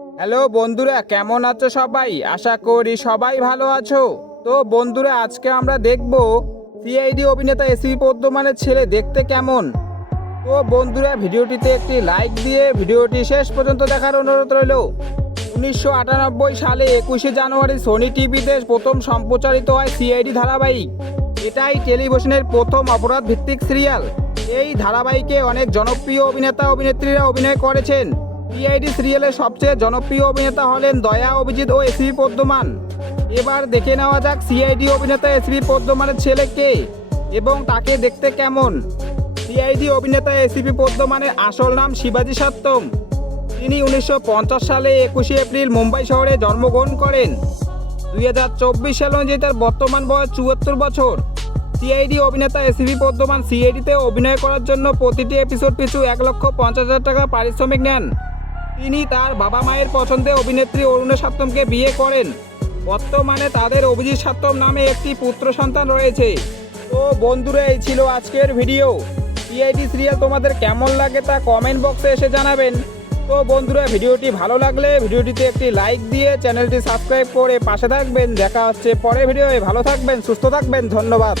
Hello বন্ধুরা, কেমন আছো সবাই? আশা করি সবাই ভালো আছো। তো বন্ধুরা, আজকে আমরা দেখব সিআইডি অভিনেতা এসপি পদ্মমানের ছেলে দেখতে কেমন। তো বন্ধুরা, ভিডিওটিতে একটি লাইক দিয়ে ভিডিওটি শেষ পর্যন্ত দেখার অনুরোধ রইল। উনিশশো আটানব্বই সালে একুশে জানুয়ারি সোনি টিভিতে প্রথম সম্প্রচারিত হয় সিআইডি ধারাবাহিক। এটাই টেলিভিশনের প্রথম অপরাধ ভিত্তিক সিরিয়াল। এই ধারাবাহিকে অনেক জনপ্রিয় অভিনেতা অভিনেত্রীরা অভিনয় করেছেন। সিআইডি সিরিয়ালের সবচেয়ে জনপ্রিয় অভিনেতা হলেন দয়া, অভিজিৎ ও এসবি পদ্মমান এবার দেখে নেওয়া যাক সিআইডি অভিনেতা এসবি পদ্মমানের ছেলে কে এবং তাকে দেখতে কেমন। সিআইডি অভিনেতা এসিপি পদ্মমানের আসল নাম শিবাজি সত্যম তিনি উনিশশো পঞ্চাশ সালে একুশে এপ্রিল মুম্বাই শহরে জন্মগ্রহণ করেন। দুই হাজার চব্বিশ সাল অনুযায়ী তার বর্তমান বয়স চুয়াত্তর বছর। সিআইডি অভিনেতা এসিবি পদ্মমান সিআইডিতে অভিনয় করার জন্য প্রতিটি এপিসোড পিছু এক লক্ষ পঞ্চাশ হাজার টাকা পারিশ্রমিক নেন। তিনি তার বাবা মায়ের পছন্দে অভিনেত্রী অরুণা সাত্তমকে বিয়ে করেন। বর্তমানে তাদের অভিজিৎ সাত্তম নামে একটি পুত্র সন্তান রয়েছে। তো বন্ধুরা, এই ছিল আজকের ভিডিও। সিআইডি সিরিয়াল তোমাদের কেমন লাগে তা কমেন্ট বক্সে এসে জানাবেন। তো বন্ধুরা, ভিডিওটি ভালো লাগলে ভিডিওটিতে একটি লাইক দিয়ে চ্যানেলটি সাবস্ক্রাইব করে পাশে থাকবেন। দেখা হচ্ছে পরের ভিডিওয়ে। ভালো থাকবেন, সুস্থ থাকবেন। ধন্যবাদ।